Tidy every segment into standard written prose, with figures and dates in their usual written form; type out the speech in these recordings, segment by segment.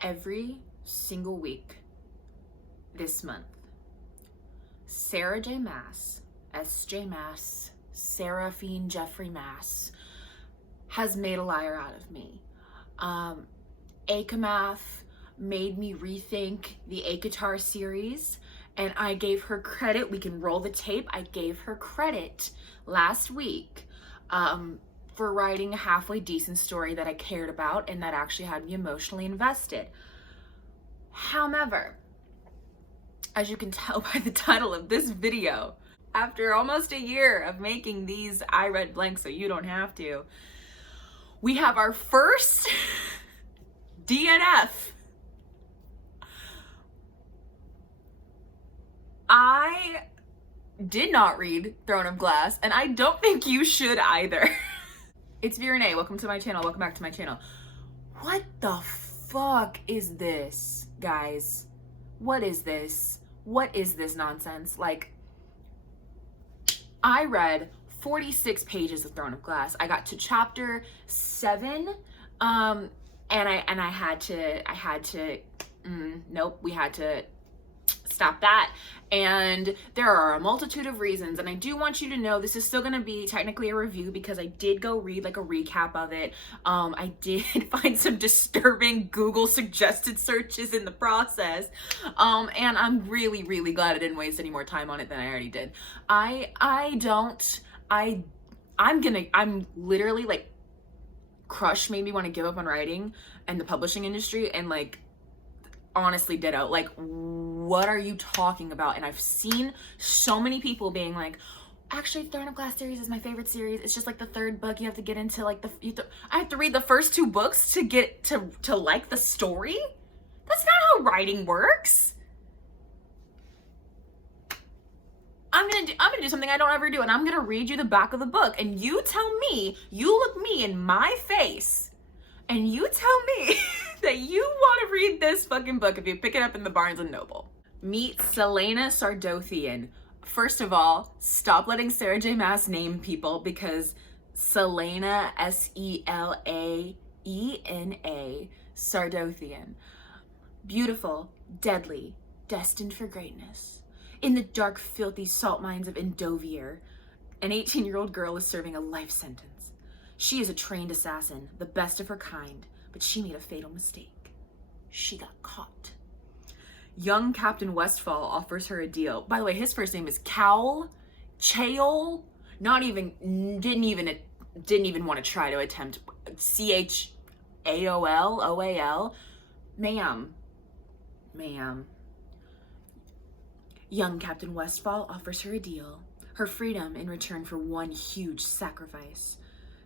every single week this month, Sarah J. Maas, SJ Maas, Seraphine Jeffrey Maas, has made a liar out of me. Akamath made me rethink the ACOTAR series, and I gave her credit. We can roll the tape. I gave her credit last week for writing a halfway decent story that I cared about and that actually had me emotionally invested. However, as you can tell by the title of this video, after almost a year of making these, I read blank so you don't have to, we have our first DNF. I did not read Throne of Glass, and I don't think you should either. It's Renee. Welcome to my channel. Welcome back to my channel. What the fuck is this, guys? What is this? What is this nonsense? Like, I read 46 pages of Throne of Glass. I got to chapter 7, and I had to, nope, we had to stop that. And there are a multitude of reasons, and I do want you to know this is still going to be technically a review because I did go read like a recap of it. I did find some disturbing Google suggested searches in the process, and I'm really glad I didn't waste any more time on it than I already did. I'm literally like, Crush made me want to give up on writing and the publishing industry, and like, honestly ditto. Like, what are you talking about? And I've seen so many people being like, actually Throne of Glass series is my favorite series. It's just like the third book. You have to get into like I have to read the first 2 books to get to like the story. That's not how writing works. I'm gonna do something I don't ever do, and I'm gonna read you the back of the book, and you tell me, you look me in my face, and you tell me that you want to read this fucking book if you pick it up in the Barnes & Noble. Meet Celaena Sardothien. First of all, stop letting Sarah J. Maas name people, because Celaena, Selaena, Sardothien. Beautiful, deadly, destined for greatness. In the dark, filthy salt mines of Endovier, an 18-year-old girl is serving a life sentence. She is a trained assassin, the best of her kind, but she made a fatal mistake. She got caught. Young Captain Westfall offers her a deal. By the way, his first name is Chaol. Didn't even want to try to attempt Chaol. Ma'am. Young Captain Westfall offers her a deal. Her freedom in return for one huge sacrifice.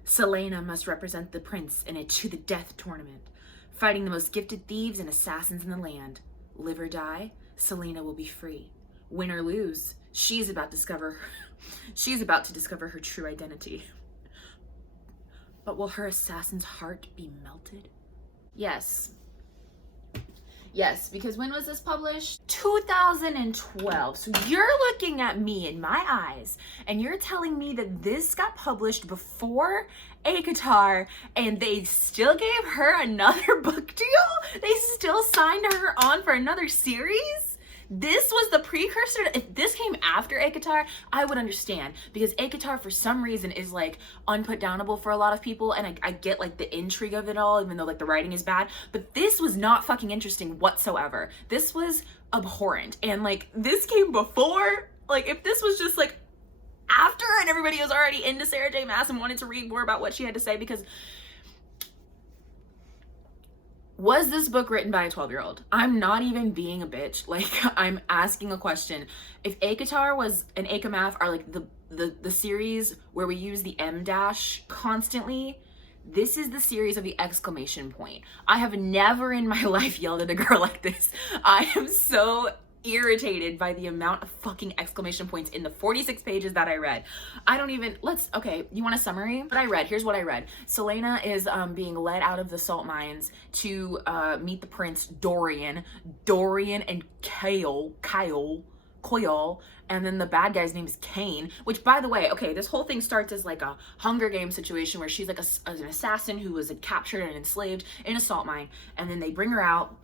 Celaena must represent the prince in a to-the-death tournament, fighting the most gifted thieves and assassins in the land. Live or die, Celaena will be free. Win or lose, she's about to discover her true identity. But will her assassin's heart be melted? Yes, because when was this published? 2012. So you're looking at me in my eyes and you're telling me that this got published before ACOTAR, and they still gave her another book deal? They still signed her on for another series? This was the precursor to, if this came after ACOTAR, I would understand, because ACOTAR for some reason is like unputdownable for a lot of people, and I get like the intrigue of it all, even though like the writing is bad, but this was not fucking interesting whatsoever. This was abhorrent, and like this came before. Like, if this was just like after and everybody was already into Sarah J. Maas and wanted to read more about what she had to say, because was this book written by a 12-year-old? I'm not even being a bitch. Like, I'm asking a question. If ACOTAR was an Akamath, or like the series where we use the M dash constantly, this is the series of the exclamation point. I have never in my life yelled at a girl like this. I am so irritated by the amount of fucking exclamation points in the 46 pages that I read. Okay, you want a summary? What I read, here's what I read. Celaena is being led out of the salt mines to meet the prince Dorian and Chaol, and then the bad guy's name is Cain, which, by the way, okay, this whole thing starts as like a Hunger Games situation where she's like an assassin who was captured and enslaved in a salt mine, and then they bring her out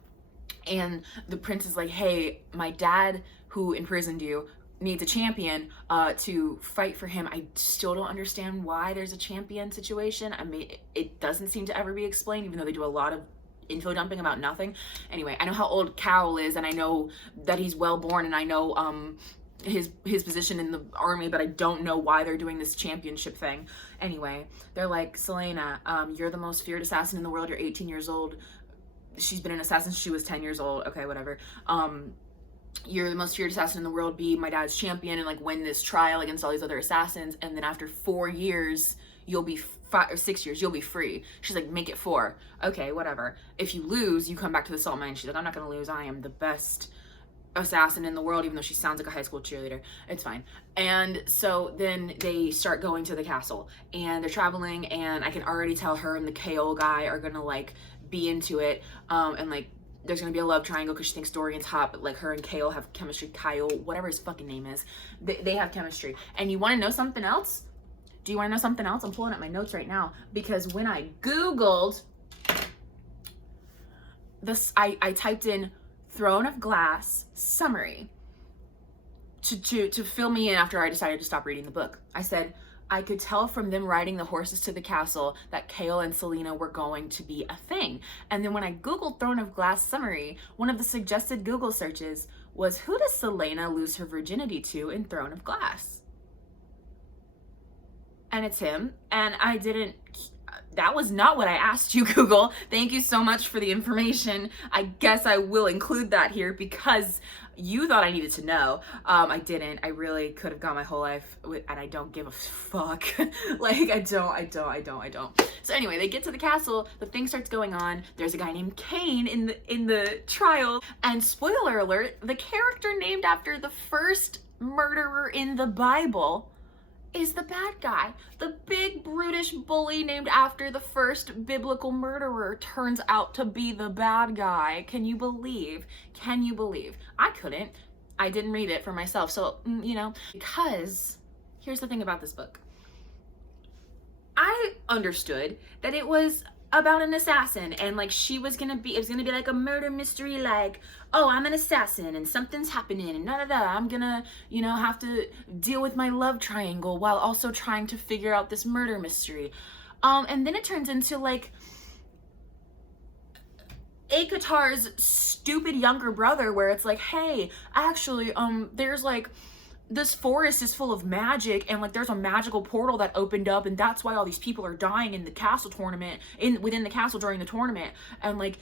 And the prince is like, hey, my dad who imprisoned you needs a champion to fight for him. I still don't understand why there's a champion situation. I mean, it doesn't seem to ever be explained, even though they do a lot of info dumping about nothing. Anyway, I know how old Cal is, and I know that he's well born, and I know his position in the army, but I don't know why they're doing this championship thing. Anyway, they're like, Selena, you're the most feared assassin in the world. You're 18 years old. She's been an assassin since she was 10 years old. Okay, whatever. You're the most feared assassin in the world. Be my dad's champion and like win this trial against all these other assassins. And then after 4 years, you'll be 5 or 6 years, you'll be free. She's like, make it 4. Okay, whatever. If you lose, you come back to the salt mine. She's like, I'm not gonna lose. I am the best assassin in the world, even though she sounds like a high school cheerleader. It's fine. And so then they start going to the castle, and they're traveling, and I can already tell her and the KO guy are gonna like be into it, and like there's gonna be a love triangle because she thinks Dorian's hot, but like her and Kale have chemistry. Kyle, whatever his fucking name is, they have chemistry. And you want to know something else? Do you want to know something else? I'm pulling up my notes right now because when I googled this, I typed in Throne of Glass summary to fill me in after I decided to stop reading the book. I said, I could tell from them riding the horses to the castle that Kale and Selena were going to be a thing. And then when I Googled Throne of Glass summary, one of the suggested Google searches was, who does Selena lose her virginity to in Throne of Glass? And it's him. And I didn't, that was not what I asked you, Google. Thank you so much for the information. I guess I will include that here because you thought I needed to know. I didn't. I really could have gone my whole life with, and I don't give a fuck. Like, I don't. So anyway, they get to the castle, the thing starts going on. There's a guy named Cain in the trial, and spoiler alert, the character named after the first murderer in the Bible is the bad guy. The big brutish bully named after the first biblical murderer turns out to be the bad guy. Can you believe? Can you believe? I couldn't. I didn't read it for myself. So, you know, because here's the thing about this book. I understood that it was about an assassin, and like it was gonna be like a murder mystery, like, oh, I'm an assassin and something's happening and I'm gonna, you know, have to deal with my love triangle while also trying to figure out this murder mystery. And then it turns into like Akatar's stupid younger brother, where it's like, hey, actually, there's like this forest is full of magic, and like there's a magical portal that opened up, and that's why all these people are dying in the castle tournament, within the castle during the tournament. And like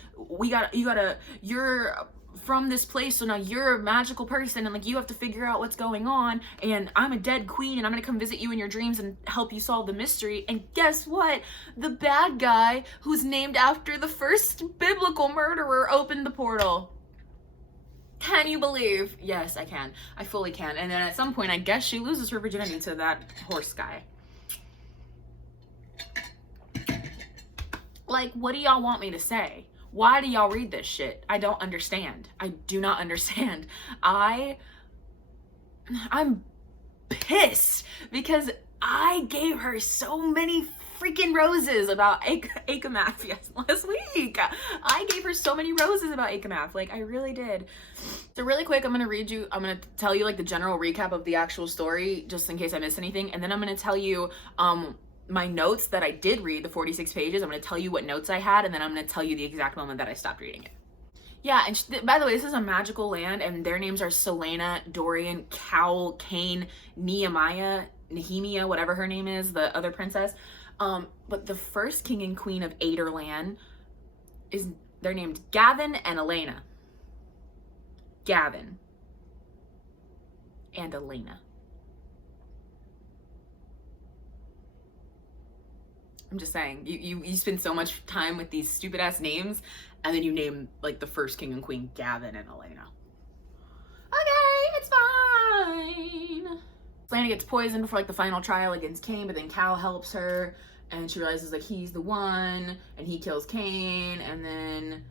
you're from this place, so now you're a magical person, and like you have to figure out what's going on, and I'm a dead queen, and I'm gonna come visit you in your dreams and help you solve the mystery. And guess what? The bad guy, who's named after the first biblical murderer, opened the portal. Can you believe? Yes, I can. I fully can. And then at some point, I guess she loses her virginity to that horse guy. Like, what do y'all want me to say? Why do y'all read this shit? I don't understand. I do not understand. I'm pissed because I gave her so many freaking roses about Akamath. Yes, last week I gave her so many roses about Akamath. Like, I really did. So really quick, I'm gonna tell you like the general recap of the actual story, just in case I missed anything, and then I'm gonna tell you my notes that I did read, the 46 pages. I'm gonna tell you what notes I had, and then I'm gonna tell you the exact moment that I stopped reading it. Yeah, and by the way, this is a magical land, and their names are Selena, Dorian, Cal, Cain, Nehemia, whatever her name is, the other princess. But the first king and queen of Aderland they're named Gavin and Elena. Gavin and Elena. I'm just saying, you spend so much time with these stupid ass names, and then you name like the first king and queen Gavin and Elena. Okay, it's fine. Selena gets poisoned before like the final trial against Cain, but then Cal helps her, and she realizes like he's the one, and he kills Cain, and then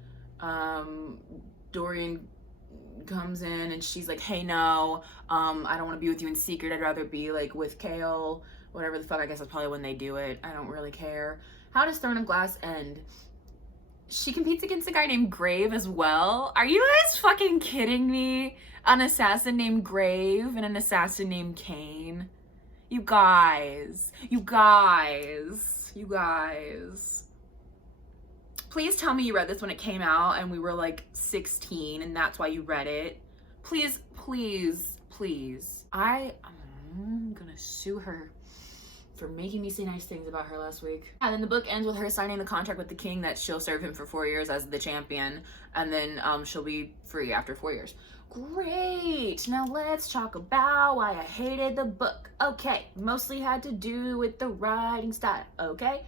Dorian comes in, and she's like, hey, no, I don't want to be with you in secret. I'd rather be like with Kale, whatever the fuck. I guess that's probably when they do it. I don't really care. How does Throne of Glass end? She competes against a guy named Grave as well. Are you guys fucking kidding me? An assassin named Grave and an assassin named Kane. You guys. Please tell me you read this when it came out and we were like 16 and that's why you read it. Please. I'm gonna sue her for making me say nice things about her last week. And then the book ends with her signing the contract with the king that she'll serve him for 4 years as the champion, and then she'll be free after 4 years. Great! Now let's talk about why I hated the book. Okay, mostly had to do with the writing style, okay?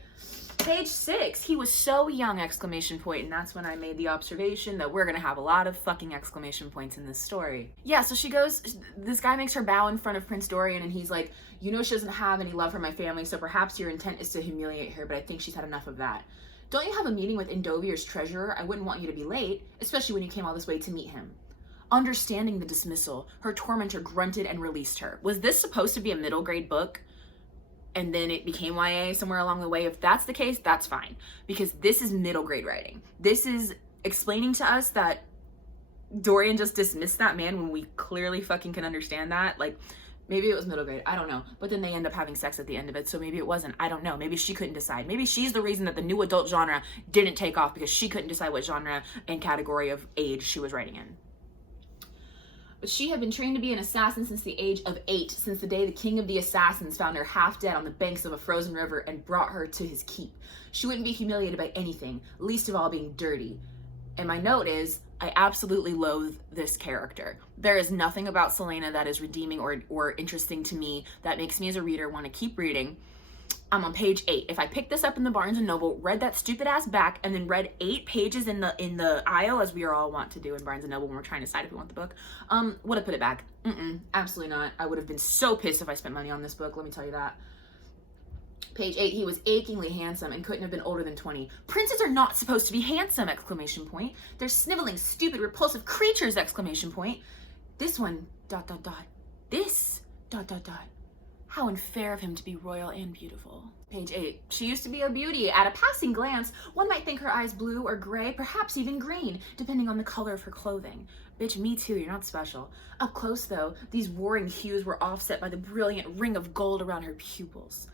Page 6, he was so young, exclamation point, and that's when I made the observation that we're gonna have a lot of fucking exclamation points in this story. Yeah, so she goes, this guy makes her bow in front of Prince Dorian, and he's like, you know she doesn't have any love for my family, so perhaps your intent is to humiliate her, but I think she's had enough of that. Don't you have a meeting with Indovier's treasurer? I wouldn't want you to be late, especially when you came all this way to meet him. Understanding the dismissal, her tormentor grunted and released her. Was this supposed to be a middle grade book? And then it became YA somewhere along the way. If that's the case, that's fine. Because this is middle grade writing. This is explaining to us that Dorian just dismissed that man when we clearly fucking can understand that. Like, maybe it was middle grade. I don't know. But then they end up having sex at the end of it. So maybe it wasn't. I don't know. Maybe she couldn't decide. Maybe she's the reason that the new adult genre didn't take off because she couldn't decide what genre and category of age she was writing in. But she had been trained to be an assassin since the age of 8, since the day the king of the assassins found her half dead on the banks of a frozen river and brought her to his keep. She wouldn't be humiliated by anything, least of all being dirty. And my note is, I absolutely loathe this character. There is nothing about Selena that is redeeming or interesting to me that makes me as a reader want to keep reading. I'm on page 8. If I picked this up in the Barnes & Noble, read that stupid ass back, and then read 8 pages in the aisle, as we are all want to do in Barnes & Noble when we're trying to decide if we want the book, would have put it back. Absolutely not. I would have been so pissed if I spent money on this book, let me tell you that. Page 8, he was achingly handsome and couldn't have been older than 20. Princes are not supposed to be handsome, exclamation point. They're sniveling, stupid, repulsive creatures, exclamation point. This one, ... This, ... How unfair of him to be royal and beautiful. Page 8. She used to be a beauty. At a passing glance, one might think her eyes blue or gray, perhaps even green, depending on the color of her clothing. Bitch, me too, you're not special. Up close, though, these warring hues were offset by the brilliant ring of gold around her pupils.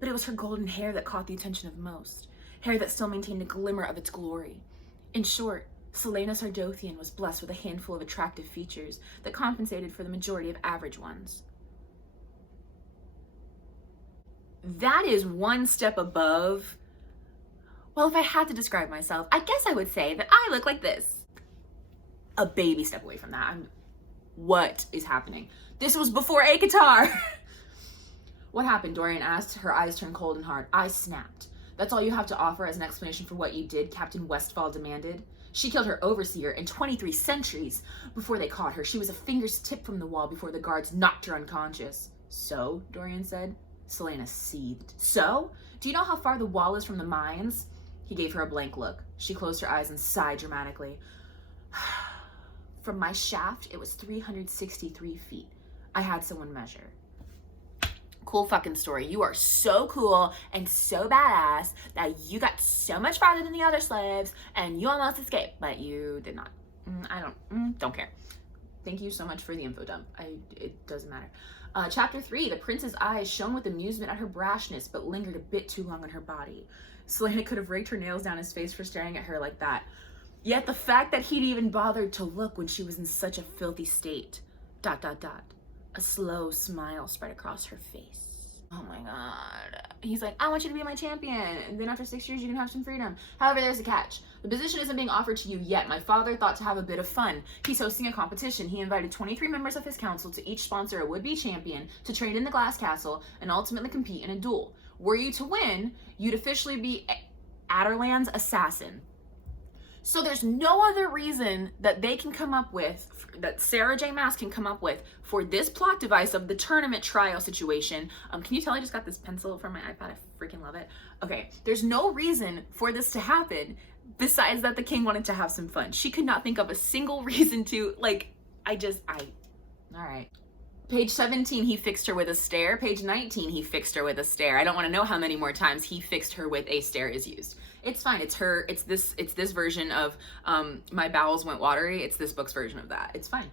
But it was her golden hair that caught the attention of most. Hair that still maintained a glimmer of its glory. In short, Selena Sardothian was blessed with a handful of attractive features that compensated for the majority of average ones. That is one step above, well, if I had to describe myself, I guess I would say that I look like this. A baby step away from that. What is happening? This was before ACOTAR. What happened? Dorian asked. Her eyes turned cold and hard. I snapped. That's all you have to offer as an explanation for what you did? Captain Westfall demanded. She killed her overseer in 23 centuries before they caught her. She was a finger's tip from the wall before the guards knocked her unconscious. So? Dorian said. Selena seethed. So? Do you know how far the wall is from the mines? He gave her a blank look. She closed her eyes and sighed dramatically. From my shaft, it was 363 feet. I had someone measure. Cool fucking story. You are so cool and so badass that you got so much farther than the other slaves and you almost escaped, but you did not. I don't care. Thank you so much for the info dump. It doesn't matter. Chapter 3, the prince's eyes shone with amusement at her brashness, but lingered a bit too long on her body. Selena could have raked her nails down his face for staring at her like that. Yet the fact that he'd even bothered to look when she was in such a filthy state. ... A slow smile spread across her face. Oh my god. He's like, I want you to be my champion, and then after 6 years you can have some freedom. However, there's a catch. The position isn't being offered to you yet. My father thought to have a bit of fun. He's hosting a competition. He invited 23 members of his council to each sponsor a would-be champion to train in the glass castle and ultimately compete in a duel. Were you to win, you'd officially be Adderland's assassin. So there's no other reason that they can come up with, that Sarah J. Maas can come up with for this plot device of the tournament trial situation. Can you tell I just got this pencil from my iPad? I freaking love it. Okay, there's no reason for this to happen besides that the king wanted to have some fun. She could not think of a single reason to, all right. Page 17, he fixed her with a stare. Page 19, he fixed her with a stare. I don't want to know how many more times he fixed her with a stare is used. It's fine. It's this version of my bowels went watery. It's this book's version of that. It's fine.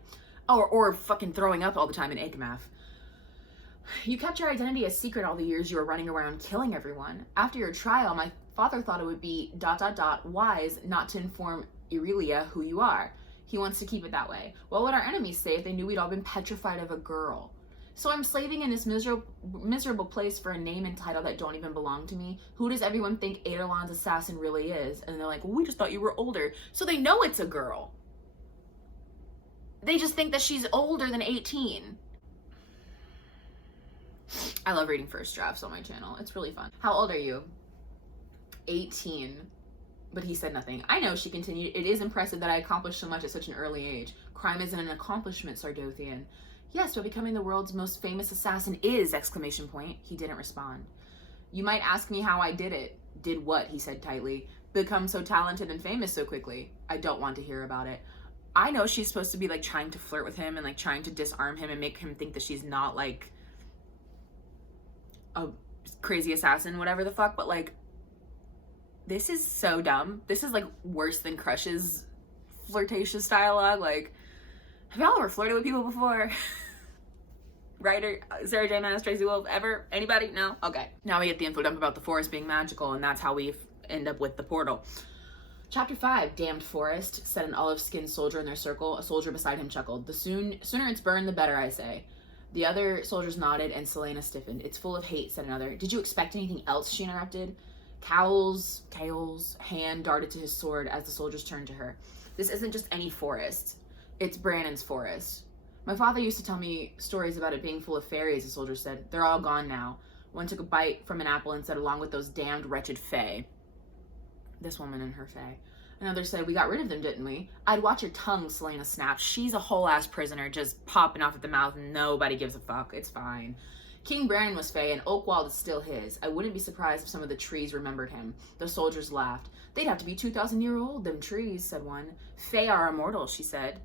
Or fucking throwing up all the time in Akamath. You kept your identity a secret all the years you were running around killing everyone. After your trial, my father thought it would be ... wise not to inform Aurelia who you are. He wants to keep it that way. What would our enemies say if they knew we'd all been petrified of a girl? So I'm slaving in this miserable place for a name and title that don't even belong to me. Who does everyone think Aderlon's assassin really is? And they're like, well, we just thought you were older. So they know it's a girl. They just think that she's older than 18. I love reading first drafts on my channel. It's really fun. How old are you? 18. But he said nothing. I know, she continued. It is impressive that I accomplished so much at such an early age. Crime isn't an accomplishment, Sardothian. Yes, but becoming the world's most famous assassin is! ! He didn't respond. You might ask me how I did it. Did what? He said tightly. Become so talented and famous so quickly. I don't want to hear about it. I know she's supposed to be like trying to flirt with him and like trying to disarm him and make him think that she's not like a crazy assassin, whatever the fuck, but like, this is so dumb. This is like worse than Crush's flirtatious dialogue. Like, have y'all ever flirted with people before? Writer, Sarah J. Maas, Tracy Wolf, ever? Anybody? No? Okay. Now we get the info dump about the forest being magical, and that's how we end up with the portal. Chapter 5, Damned Forest, said an olive-skinned soldier in their circle. A soldier beside him chuckled. Sooner it's burned, the better, I say. The other soldiers nodded, and Selena stiffened. It's full of hate, said another. Did you expect anything else? She interrupted. Cowell's hand darted to his sword as the soldiers turned to her. This isn't just any forest. It's Brannon's forest. My father used to tell me stories about it being full of fairies, the soldier said. They're all gone now. One took a bite from an apple and said, along with those damned wretched fae. This woman and her fae. Another said, we got rid of them, didn't we? I'd watch her tongue, Selena snapped. She's a whole-ass prisoner, just popping off at the mouth, and nobody gives a fuck. It's fine. King Brannon was fae, and Oakwald is still his. I wouldn't be surprised if some of the trees remembered him. The soldiers laughed. They'd have to be 2,000 years old, them trees, said one. Fae are immortal, she said.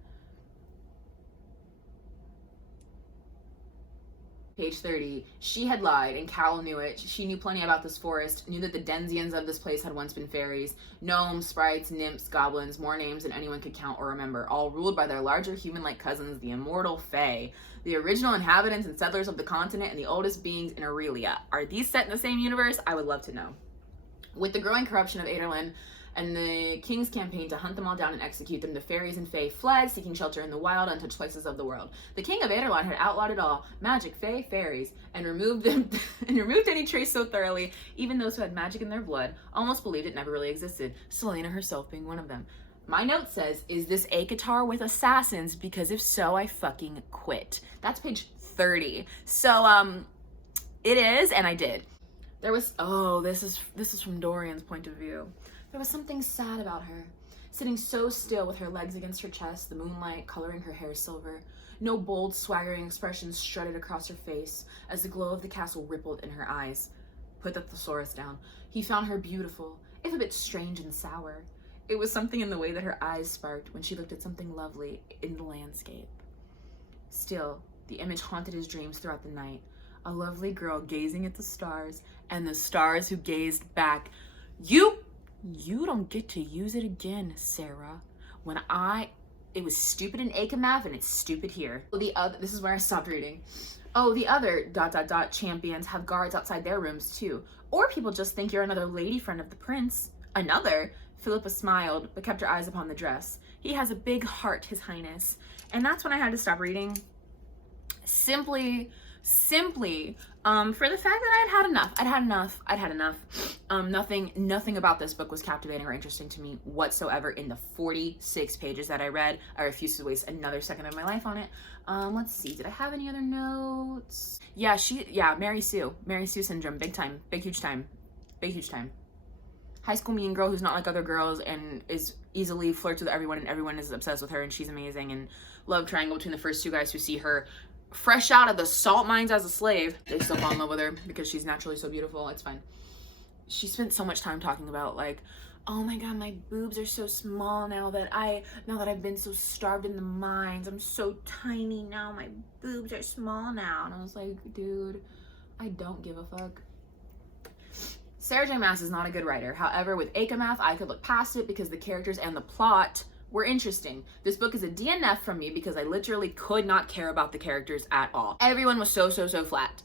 Page 30. She had lied, and Cowell knew it. She knew plenty about this forest, knew that the Denzians of this place had once been fairies. Gnomes, sprites, nymphs, goblins, more names than anyone could count or remember, all ruled by their larger human-like cousins, the immortal fae, the original inhabitants and settlers of the continent and the oldest beings in Aurelia. Are these set in the same universe? I would love to know. With the growing corruption of Aderlin and the king's campaign to hunt them all down and execute them, the fairies and fae fled, seeking shelter in the wild, untouched places of the world. The king of Aderlon had outlawed it all, magic, fae, fairies, and removed any trace so thoroughly, even those who had magic in their blood almost believed it never really existed, Selena herself being one of them. My note says, is this ACOTAR with assassins? Because if so, I fucking quit. That's page 30. So, it is, and I did. There was, this is from Dorian's point of view. There was something sad about her, sitting so still with her legs against her chest, the moonlight coloring her hair silver. No bold, swaggering expressions strutted across her face as the glow of the castle rippled in her eyes. Put the thesaurus down. He found her beautiful, if a bit strange and sour. It was something in the way that her eyes sparked when she looked at something lovely in the landscape. Still, the image haunted his dreams throughout the night. A lovely girl gazing at the stars, and the stars who gazed back. You don't get to use it again, Sarah. It was stupid in Akamath, and it's stupid here. This is where I stopped reading. Oh, the other ... champions have guards outside their rooms too. Or people just think you're another lady friend of the prince. Another? Philippa smiled, but kept her eyes upon the dress. He has a big heart, His Highness. And that's when I had to stop reading. Simply, for the fact that I'd had enough. Nothing about this book was captivating or interesting to me whatsoever in the 46 pages that I read. I refuse to waste another second of my life on it. Let's see, did I have any other notes? Yeah, Mary Sue syndrome, big time, big huge time. High school mean girl who's not like other girls and is easily flirts with everyone, and everyone is obsessed with her, and she's amazing, and love triangle between the first two guys who see her fresh out of the salt mines as a slave. They still fall in love with her because she's naturally so beautiful. It's fine. She spent so much time talking about like, oh my god, my boobs are so small now that I've been so starved in the mines. I'm so tiny now. My boobs are small now. And I was like, dude, I don't give a fuck. Sarah J Maas is not a good writer. However, with Akamath, I could look past it because the characters and the plot were interesting. This book is a DNF from me because I literally could not care about the characters at all. Everyone was so flat.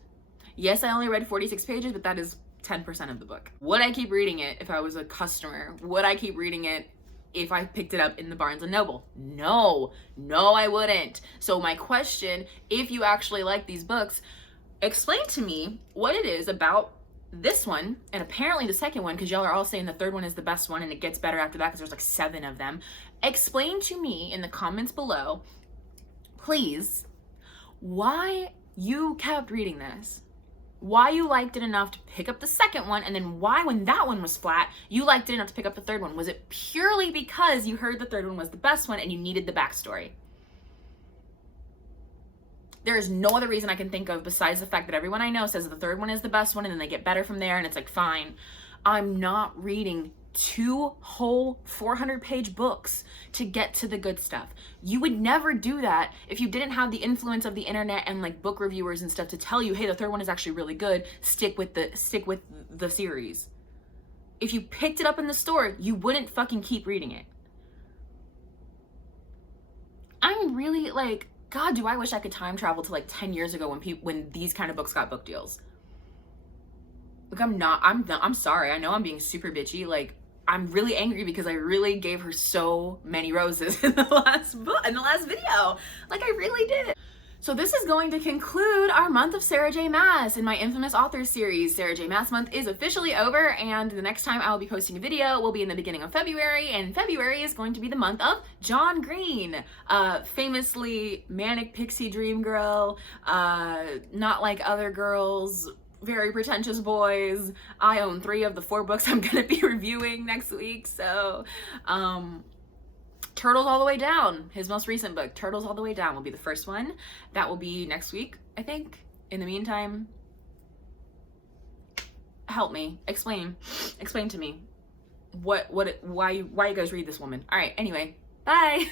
Yes, I only read 46 pages, but that is 10% of the book. Would I keep reading it if I was a customer? Would I keep reading it if I picked it up in the Barnes & Noble? No, I wouldn't. So my question, if you actually like these books, explain to me what it is about this one, and apparently the second one, because y'all are all saying the third one is the best one and it gets better after that because there's like 7 of them. Explain to me in the comments below, please, why you kept reading this. Why you liked it enough to pick up the second one, and then why, when that one was flat, you liked it enough to pick up the third one. Was it purely because you heard the third one was the best one and you needed the backstory? There is no other reason I can think of besides the fact that everyone I know says the third one is the best one and then they get better from there and it's like, fine. I'm not reading 2 whole 400-page books to get to the good stuff. You would never do that if you didn't have the influence of the internet and like book reviewers and stuff to tell you, hey, the third one is actually really good. Stick with the series. If you picked it up in the store, you wouldn't fucking keep reading it. I'm really like, God, do I wish I could time travel to like 10 years ago when these kind of books got book deals. Like, I'm sorry. I know I'm being super bitchy. Like, I'm really angry because I really gave her so many roses in the last video. Like, I really did. So this is going to conclude our month of Sarah J Maas in my infamous authors series. Sarah J Maas month is officially over, and the next time I'll be posting a video will be in the beginning of February, and February is going to be the month of John Green. Famously manic pixie dream girl, not like other girls, very pretentious boys. I own 3 of the 4 books I'm gonna be reviewing next week, so Turtles All the Way Down, his most recent book, Turtles All the Way Down, will be the first one. That will be next week, I think. In the meantime, help me. Explain to me why you guys read this woman. All right, anyway, bye.